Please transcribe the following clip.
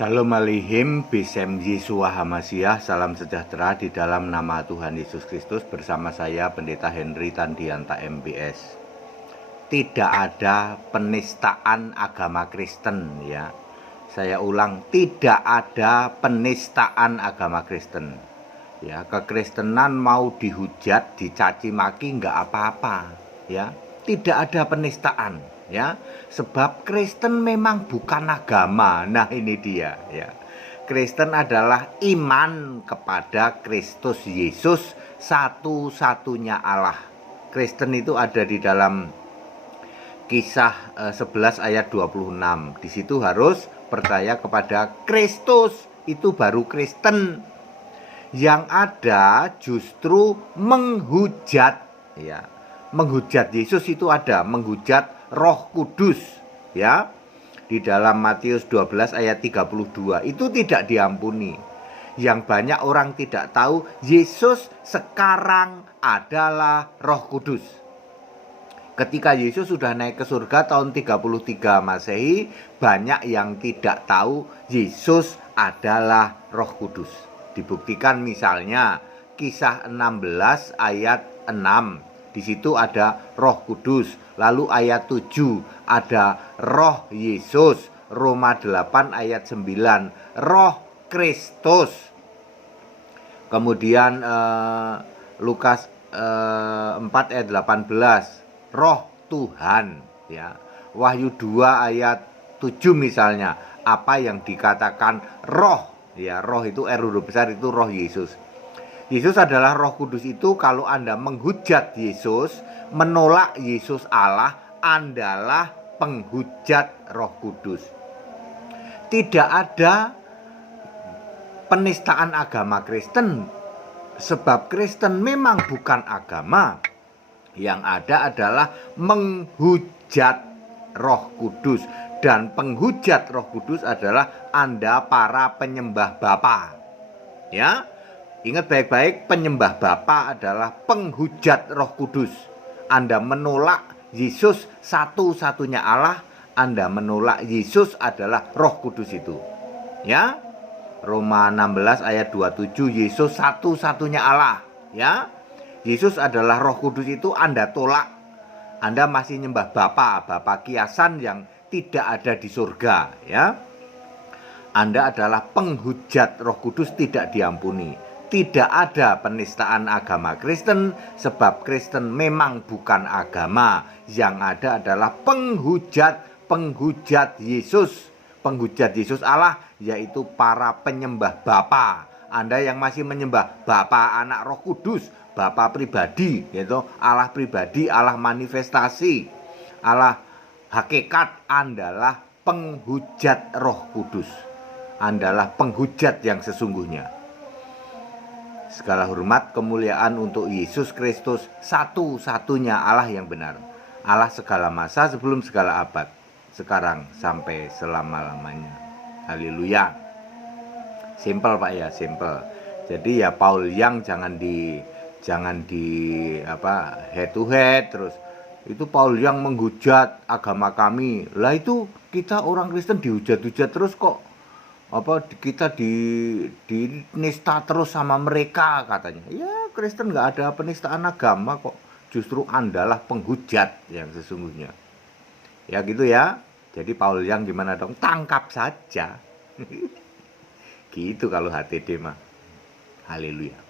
Shalom Aleichem, Bisem Yeshua Hamasiah, salam sejahtera di dalam nama Tuhan Yesus Kristus. Bersama saya Pendeta Henry Tandianta MBS. Tidak ada penistaan agama Kristen, ya. Saya ulang, tidak ada penistaan agama Kristen. Ya, kekristenan mau dihujat, dicaci maki nggak apa-apa, ya. Tidak ada penistaan, ya. Sebab Kristen memang bukan agama. Nah, ini dia, ya. Kristen adalah iman kepada Kristus Yesus, satu-satunya Allah. Kristen itu ada di dalam Kisah 11 ayat 26. Di situ harus percaya kepada Kristus, itu baru Kristen. Yang ada justru menghujat, ya. Menghujat Yesus itu ada, menghujat Roh Kudus, ya. Di dalam Matius 12 ayat 32 itu tidak diampuni. Yang banyak orang tidak tahu, Yesus sekarang adalah Roh Kudus. Ketika Yesus sudah naik ke surga tahun 33 Masehi, banyak yang tidak tahu Yesus adalah Roh Kudus. Dibuktikan misalnya Kisah 16 ayat 6. Di situ ada Roh Kudus. Lalu ayat 7 ada Roh Yesus. Roma 8 ayat 9 Roh Kristus. Kemudian Lukas 4 ayat 18 Roh Tuhan, ya. Wahyu 2 ayat 7 misalnya, apa yang dikatakan roh, ya. Roh itu R huruf besar, itu Roh Yesus. Yesus adalah Roh Kudus. Itu kalau Anda menghujat Yesus, menolak Yesus Allah, Andalah penghujat Roh Kudus. Tidak ada penistaan agama Kristen, sebab Kristen memang bukan agama. Yang ada adalah menghujat Roh Kudus. Dan penghujat Roh Kudus adalah Anda para penyembah Bapa. Ya, ingat baik-baik, penyembah Bapa adalah penghujat Roh Kudus. Anda menolak Yesus satu-satunya Allah, Anda menolak Yesus adalah Roh Kudus itu. Ya, Roma 16 ayat 27, Yesus satu-satunya Allah, ya. Yesus adalah Roh Kudus itu Anda tolak. Anda masih nyembah Bapa kiasan yang tidak ada di surga, ya. Anda adalah penghujat Roh Kudus, tidak diampuni. Tidak ada penistaan agama Kristen, sebab Kristen memang bukan agama. Yang ada adalah penghujat Yesus. Penghujat Yesus Allah, yaitu para penyembah Bapa. Anda yang masih menyembah Bapa, Anak, Roh Kudus, Bapa pribadi, yaitu Allah pribadi, Allah manifestasi, Allah hakikat, Andalah penghujat Roh Kudus. Andalah penghujat yang sesungguhnya. Segala hormat kemuliaan untuk Yesus Kristus, satu-satunya Allah yang benar. Allah segala masa sebelum segala abad, sekarang sampai selama-lamanya. Haleluya. Simple Pak ya, simple. Jadi ya Paul Young jangan di head to head terus. Itu Paul Young menghujat agama kami. Lah itu kita orang Kristen dihujat-hujat terus kok. Kita dinista terus sama mereka katanya. Ya, Kristen nggak ada penistaan agama kok. Justru Andalah penghujat yang sesungguhnya. Ya gitu ya. Jadi Paul Young gimana dong? Tangkap saja. Gitu kalau HTD mah. Haleluya.